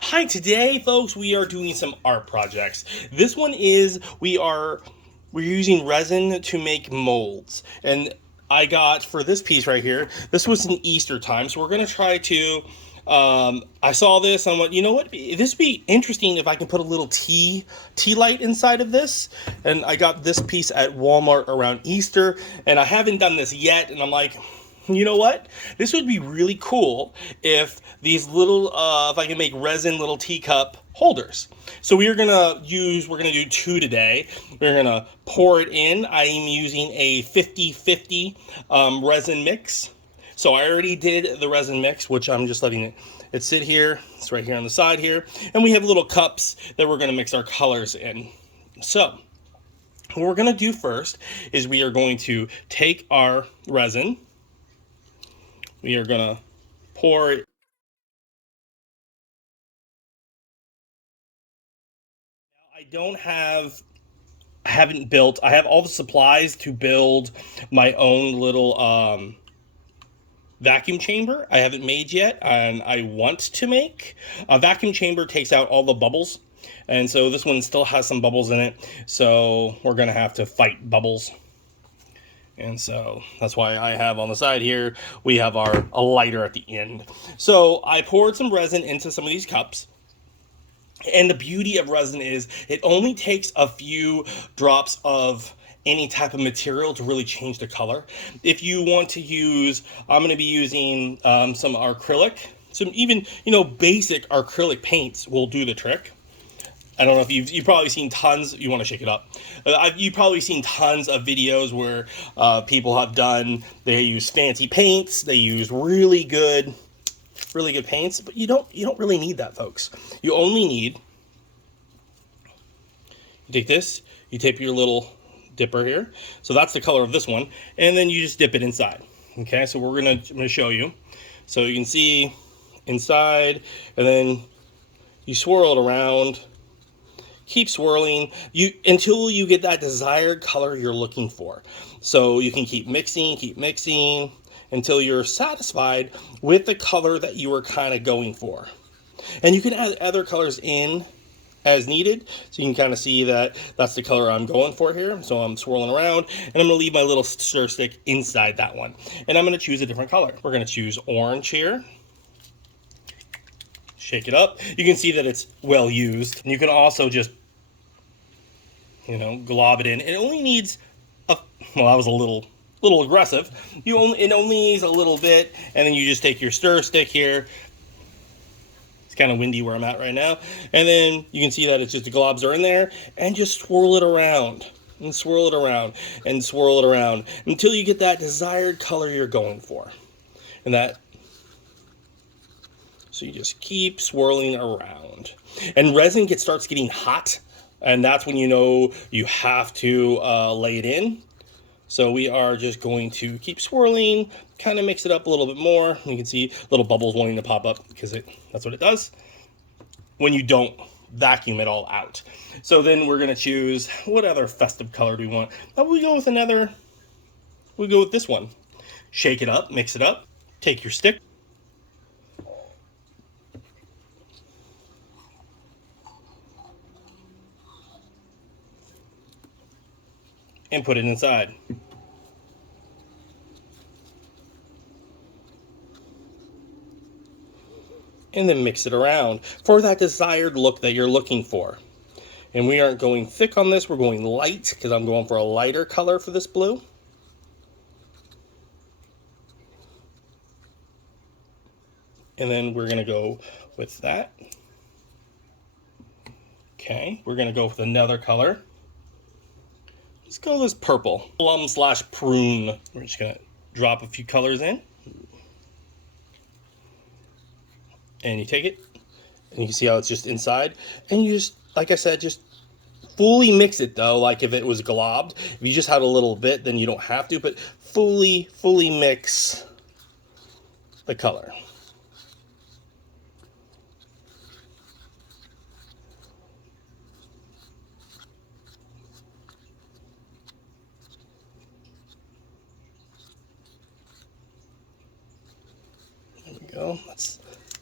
Hi, today, folks, we are doing some art projects. This one is we're using resin to make molds, and I got for this piece right here. This was an Easter time, so we're gonna try to. I saw this and went, you know what? This would be interesting if I can put a little tea light inside of this. And I got this piece at Walmart around Easter, and I haven't done this yet. And I'm like, you know what? This would be really cool if these little, if I can make resin little teacup holders. So we're gonna do two today. We're gonna pour it in. I am using a 50-50 resin mix. So I already did the resin mix, which I'm just letting it sit here. It's right here on the side here. And we have little cups that we're gonna mix our colors in. So what we're gonna do first is we are going to take our resin. We are gonna pour it. I don't have I haven't built I have all the supplies to build my own little vacuum chamber. I haven't made yet, and I want to make. A vacuum chamber takes out all the bubbles, and so this one still has some bubbles in it, so we're gonna have to fight bubbles. And so that's why I have on the side here, we have a lighter at the end. So I poured some resin into some of these cups. And the beauty of resin is it only takes a few drops of any type of material to really change the color. If you want to use, I'm going to be using some acrylic. Some even, basic acrylic paints will do the trick. I don't know if you've probably seen tons. You want to shake it up. You've probably seen tons of videos where people have done. They use fancy paints. They use really good paints, but you don't really need that, folks. You only need, you take this, you tip your little dipper here. So that's the color of this one, and then you just dip it inside. Okay, so I'm gonna show you. So you can see inside, and then you swirl it around. Keep swirling until you get that desired color you're looking for. So you can keep mixing until you're satisfied with the color that you were kind of going for. And you can add other colors in as needed, so you can kind of see that that's the color I'm going for here. So I'm swirling around, and I'm going to leave my little stir stick inside that one. And I'm going to choose a different color. We're going to choose orange here. Shake it up. You can see that it's well used. And you can also just glob it in. It only needs that was a little aggressive. It only needs a little bit, and then you just take your stir stick here. It's kind of windy where I'm at right now, and then you can see that it's just the globs are in there, and just swirl it around and swirl it around and swirl it around until you get that desired color you're going for. And that, so you just keep swirling around, and resin starts getting hot. And that's when you have to lay it in. So we are just going to keep swirling, kind of mix it up a little bit more. You can see little bubbles wanting to pop up because that's what it does when you don't vacuum it all out. So then we're going to choose, what other festive color do we want? We go with this one. Shake it up, mix it up, take your stick. And put it inside. And then mix it around for that desired look that you're looking for. And we aren't going thick on this, we're going light because I'm going for a lighter color for this blue. And then we're going to go with that. Okay, we're going to go with another color. Let's go this purple. Plum/prune. We're just going to drop a few colors in. And you take it, and you can see how it's just inside. And you just, like I said, just fully mix it though, like if it was globbed. If you just had a little bit, then you don't have to, but fully mix the color. There we go. Let's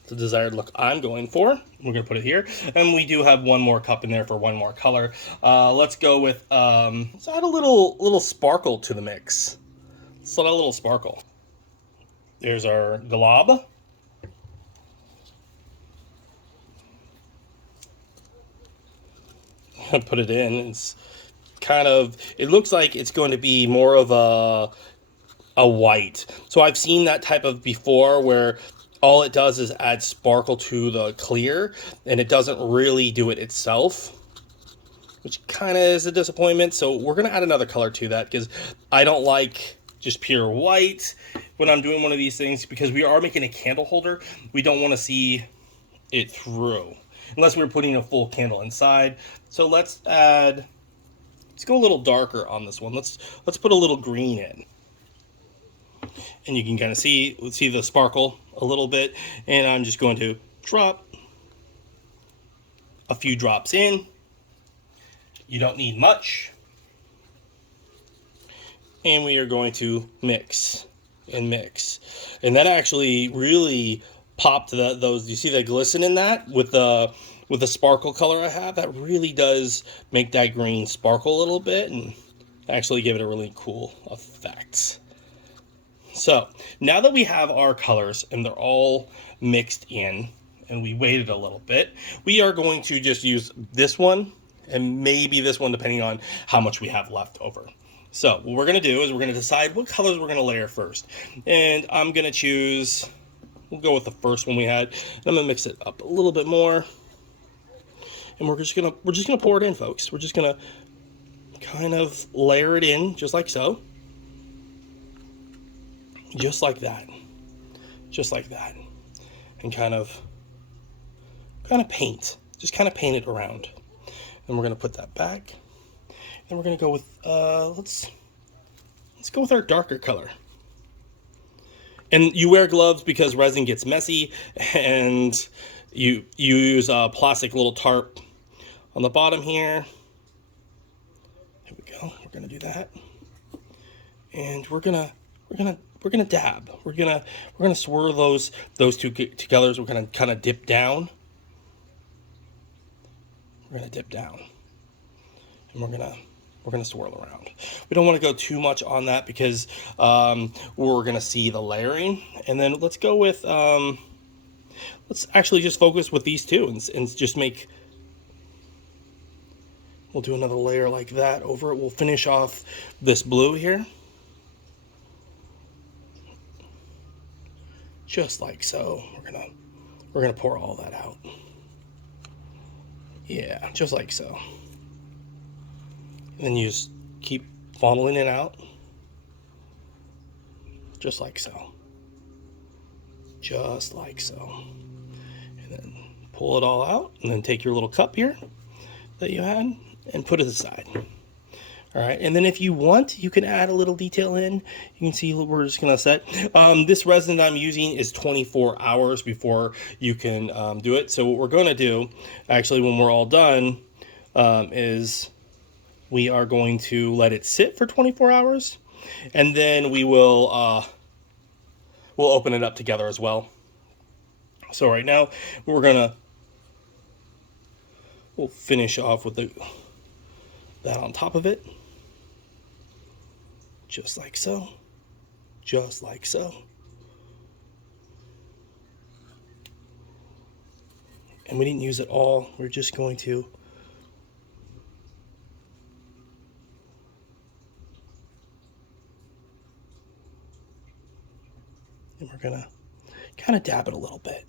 the desired look I'm going for. We're gonna put it here, and we do have one more cup in there for one more color. Let's go with let's add a little sparkle to the mix. Let's add a little sparkle. There's our glob. Put it in. It's kind of, it looks like it's going to be more of a white. So I've seen that type of before where all it does is add sparkle to the clear and it doesn't really do it itself, which kind of is a disappointment. So we're going to add another color to that because I don't like just pure white when I'm doing one of these things, because we are making a candle holder. We don't want to see it through unless we're putting a full candle inside. So let's go a little darker on this one. Let's put a little green in. And you can kind of see the sparkle a little bit. And I'm just going to drop a few drops in. You don't need much. And we are going to mix and mix. And that actually really popped those. You see the glisten in that with the sparkle color I have? That really does make that green sparkle a little bit and actually give it a really cool effect. So now that we have our colors and they're all mixed in and we waited a little bit, we are going to just use this one and maybe this one depending on how much we have left over. So what we're going to do is we're going to decide what colors we're going to layer first. And I'm going to choose, we'll go with the first one we had. And I'm going to mix it up a little bit more. And we're just going to pour it in, folks. We're just going to kind of layer it in just like so. Just like that. Just like that. And kind of paint. Just kind of paint it around. And we're going to put that back. And we're going to go with, let's go with our darker color. And you wear gloves because resin gets messy, and you use a plastic little tarp on the bottom here. There we go. We're going to do that. And we're going to dab. We're going to swirl those two together. We're going to kind of dip down. We're going to dip down. And we're going to swirl around. We don't want to go too much on that because we're going to see the layering. And then let's go with, let's actually just focus with these two and just make, we'll do another layer like that over it. We'll finish off this blue here. Just like so. We're gonna pour all that out. Yeah, just like so. And then you just keep funneling it out. Just like so. Just like so. And then pull it all out, and then take your little cup here that you had and put it aside. All right, and then if you want, you can add a little detail in. You can see we're just gonna set. This resin that I'm using is 24 hours before you can do it. So what we're gonna do, actually, when we're all done, is we are going to let it sit for 24 hours, and then we will we'll open it up together as well. So right now, we'll finish off with that on top of it. Just like so. Just like so. And we didn't use it all. We're just going to and we're gonna kind of dab it a little bit.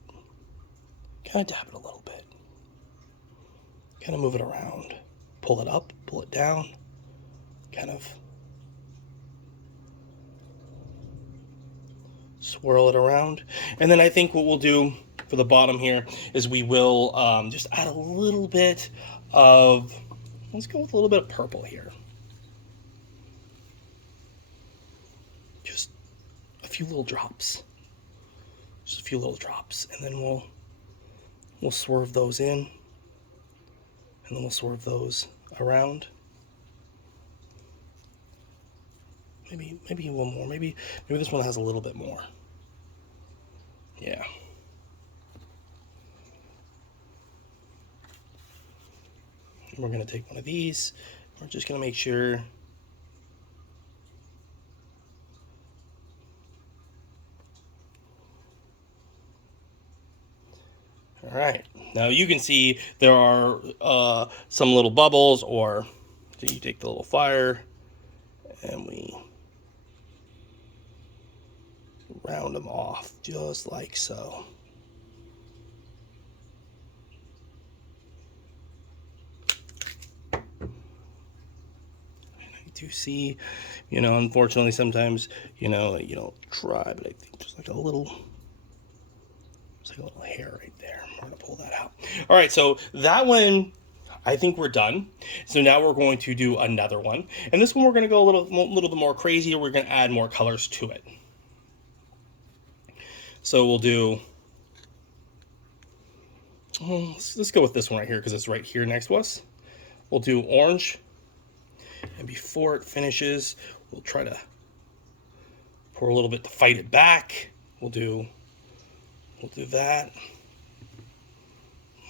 Kind of dab it a little bit. Kind of move it around. Pull it up, pull it down. Kind of swirl it around. And then I think what we'll do for the bottom here is we will just add a little bit of, let's go with a little bit of purple here. Just a few little drops. Just a few little drops. And then we'll swerve those in. And then we'll swerve those around. Maybe one more. Maybe this one has a little bit more. Yeah. We're going to take one of these. We're just going to make sure. All right, now you can see there are some little bubbles, or so you take the little fire and we round them off just like so. To see, unfortunately sometimes, you don't try, but I think there's like a little hair right there. I'm gonna pull that out. All right, so that one, I think we're done. So now we're going to do another one, and this one we're gonna go a little bit more crazy. We're gonna add more colors to it. So we'll do. Let's go with this one right here because it's right here next to us. We'll do orange. And before it finishes, we'll try to pour a little bit to fight it back. We'll do that.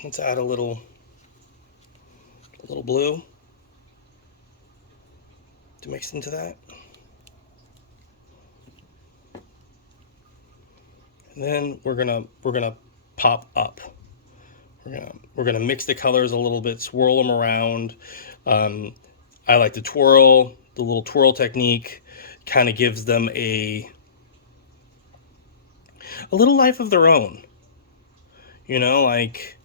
Let's add a little blue to mix into that. And then we're gonna pop up. We're gonna mix the colors a little bit, swirl them around. I like to twirl. The little twirl technique kind of gives them a little life of their own. Like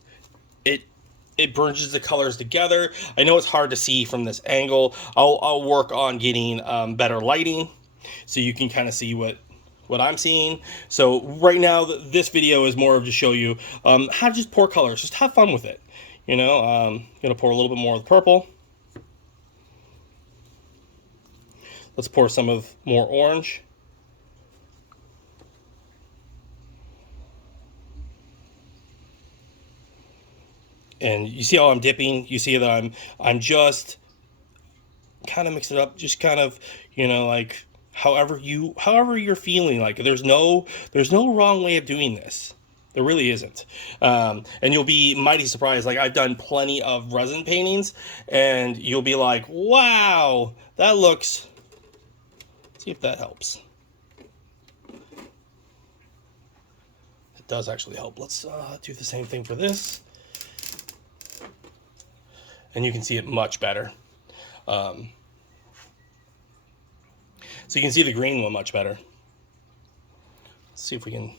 it bridges the colors together. I know it's hard to see from this angle. I'll work on getting better lighting so you can kind of see what I'm seeing. So right now, this video is more of to show you how to just pour colors. Just have fun with it. I'm gonna pour a little bit more of the purple. Let's pour some of more orange. And you see how I'm dipping? You see that I'm just kind of mix it up, just kind of, like however you're feeling. Like there's no wrong way of doing this. There really isn't. And you'll be mighty surprised. Like I've done plenty of resin paintings and you'll be like, wow, that looks. See if that helps. It does actually help. Let's do the same thing for this. And you can see it much better. So you can see the green one much better. Let's see if we can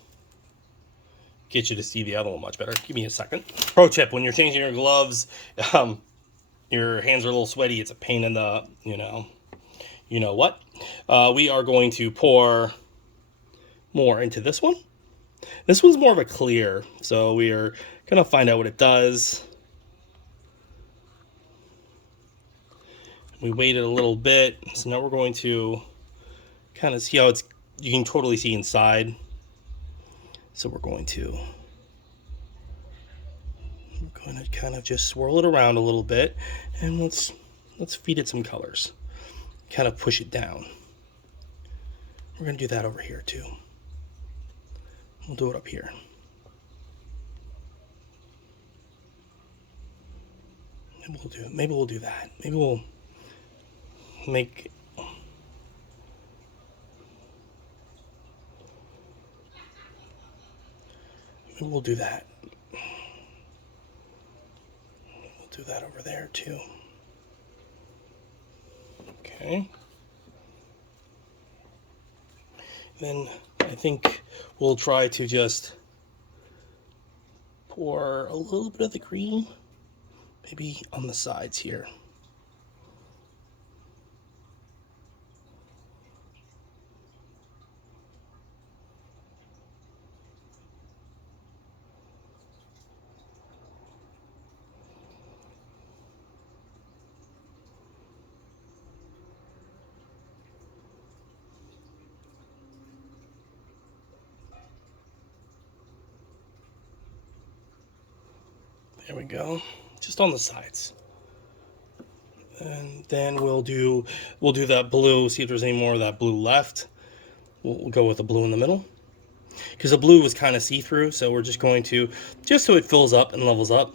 get you to see the other one much better. Give me a second. Pro tip, when you're changing your gloves, your hands are a little sweaty. It's a pain in the, you know what. We are going to pour more into this one. This one's more of a clear, so we are going to find out what it does. We waited a little bit, so now we're going to kind of see how you can totally see inside. So we're going to kind of just swirl it around a little bit, and let's feed it some colors. Kind of push it down. We're going to do that over here too. We'll do it up here. Maybe we'll do that. Maybe we'll make we'll do that. We'll do that over there too. Okay. Then I think we'll try to just pour a little bit of the green, maybe on the sides here. There we go, just on the sides. And then we'll do that blue, see if there's any more of that blue left. We'll go with the blue in the middle. Because the blue was kind of see-through, so we're just going to, just so it fills up and levels up.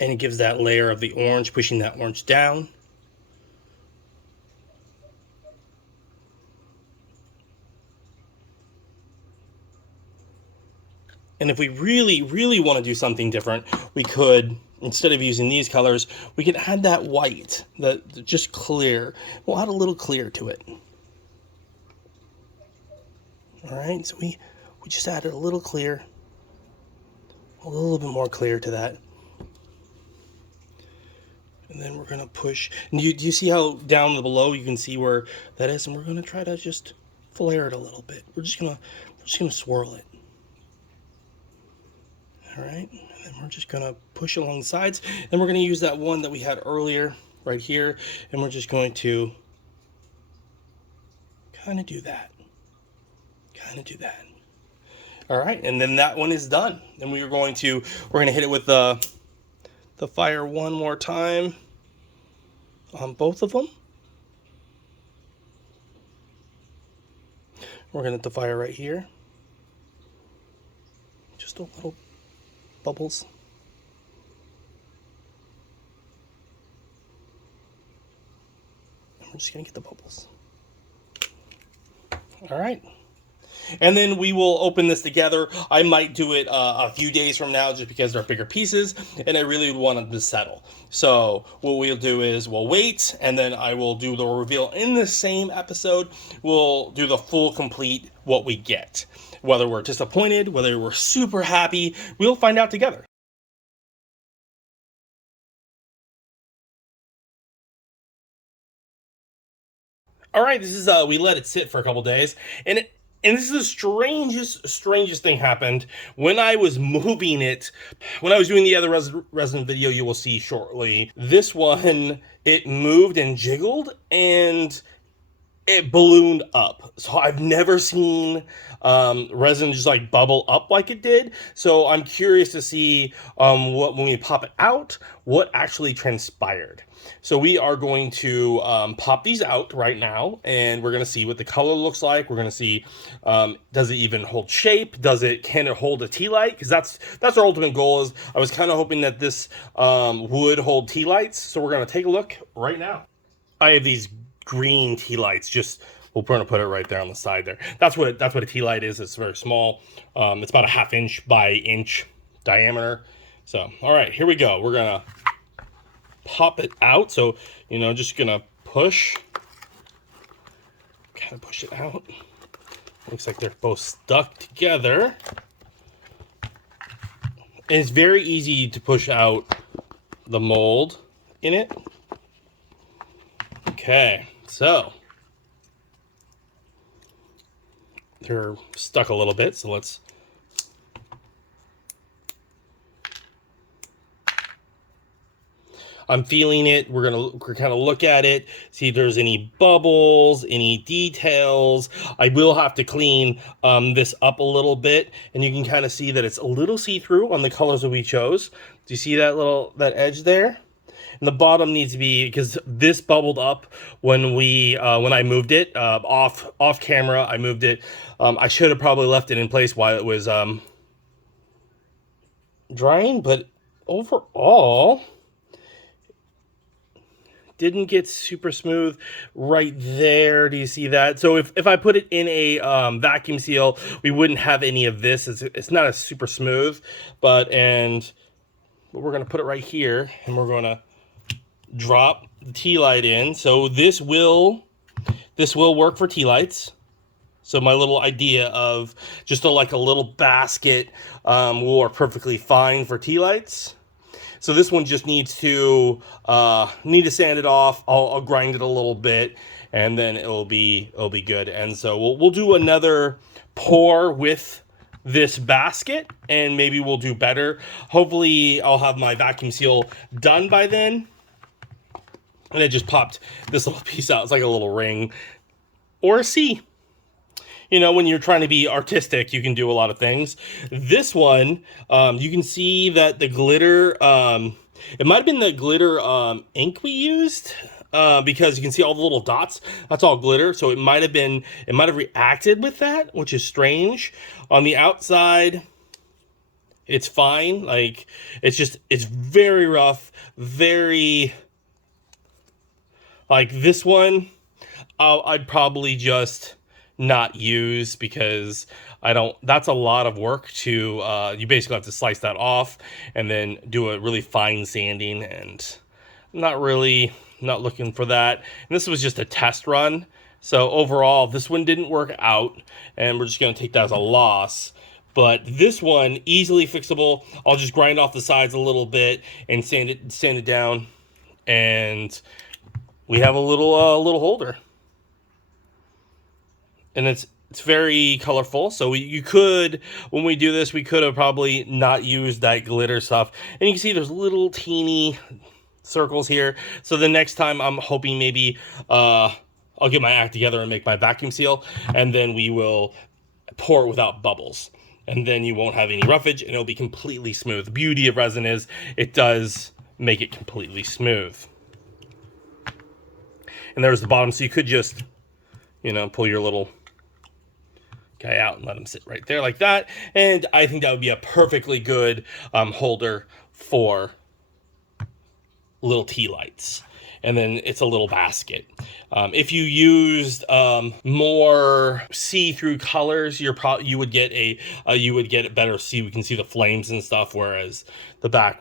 And it gives that layer of the orange, pushing that orange down. And if we really, really want to do something different, we could, instead of using these colors, we could add that white, that just clear. We'll add a little clear to it. All right, so we just added a little clear, a little bit more clear to that. And then we're gonna push. And do you see how down below you can see where that is? And we're gonna try to just flare it a little bit. We're just gonna swirl it. All right, and then we're just gonna push along the sides. Then we're gonna use that one that we had earlier right here, and we're just going to kind of do that. All right, and then that one is done. And we're gonna hit it with the fire one more time on both of them. We're gonna hit the fire right here. Just a little bubbles. And we're just gonna get the bubbles. All right. And then we will open this together. I might do it a few days from now just because they're bigger pieces and I really would want them to settle. So what we'll do is we'll wait, and then I will do the reveal in the same episode. We'll do the full complete what we get. Whether we're disappointed, whether we're super happy, we'll find out together. All right, this is we let it sit for a couple days, and this is the strangest thing happened when I was moving it. When I was doing the other resin video, you will see shortly. This one, it moved and jiggled, and it ballooned up. So I've never seen resin just like bubble up like it did. So I'm curious to see what, when we pop it out, what actually transpired. So we are going to pop these out right now, and we're going to see what the color looks like. We're going to see, does it even hold shape? Can it hold a tea light? Because that's our ultimate goal. Is I was kind of hoping that this would hold tea lights. So we're going to take a look right now. I have these green tea lights. Just we're going to put it right there on the side there. That's what a tea light is. It's very small. It's about a 1/2 inch by inch diameter. So all right, here we go. We're gonna pop it out. So just gonna kind of push it out. Looks like they're both stuck together. And it's very easy to push out the mold in it. Okay, so they're stuck a little bit, so let's I'm feeling it. We're kind of look at it, see if there's any bubbles, any details. I will have to clean this up a little bit, and you can kind of see that it's a little see-through on the colors that we chose. Do you see that edge there? And the bottom needs to be, because this bubbled up when I moved it off camera. I moved it. I should have probably left it in place while it was drying, but overall didn't get super smooth right there. Do you see that? So if I put it in a vacuum seal, we wouldn't have any of this. It's not as super smooth, but we're gonna put it right here, and we're gonna drop the tea light in. So this will work for tea lights. So my little idea of just a little basket will work perfectly fine for tea lights. So this one just needs to sand it off. I'll grind it a little bit, and then it'll be good. And so we'll do another pour with this basket, and maybe we'll do better. Hopefully I'll have my vacuum seal done by then. And it just popped this little piece out. It's like a little ring or a C. When you're trying to be artistic, you can do a lot of things. This one, you can see that the glitter, it might have been the glitter ink we used, because you can see all the little dots. That's all glitter. So it might have reacted with that, which is strange. On the outside, It's fine. Like, it's very rough, very, like this one, I'd probably just not use because I don't, that's a lot of work to, you basically have to slice that off and then do a really fine sanding, and I'm not looking for that. And this was just a test run. So overall, this one didn't work out, and we're just going to take that as a loss. But this one, easily fixable. I'll just grind off the sides a little bit and sand it down, and we have a little holder. And it's very colorful. So you could, when we do this, we could have probably not used that glitter stuff. And you can see there's little teeny circles here. So the next time, I'm hoping maybe I'll get my act together and make my vacuum seal, and then we will pour it without bubbles, and then you won't have any roughage and it'll be completely smooth. The beauty of resin is it does make it completely smooth. And there's the bottom, so you could just, you know, pull your little guy out and let him sit right there like that. And I think that would be a perfectly good holder for little tea lights. And then it's a little basket. If you used more see-through colors, you would get it better. See, we can see the flames and stuff. Whereas the back,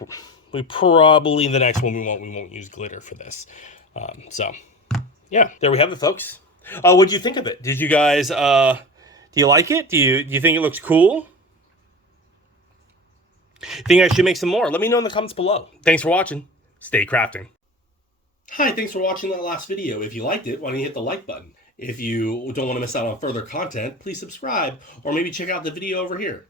the next one we won't use glitter for this. So yeah, there we have it, folks. What do you think of it? Did you guys do you like it? Do you think it looks cool? Think I should make some more? Let me know in the comments below. Thanks for watching. Stay crafting. Hi, thanks for watching that last video. If you liked it, why don't you hit the like button? If you don't want to miss out on further content, please subscribe, or maybe check out the video over here.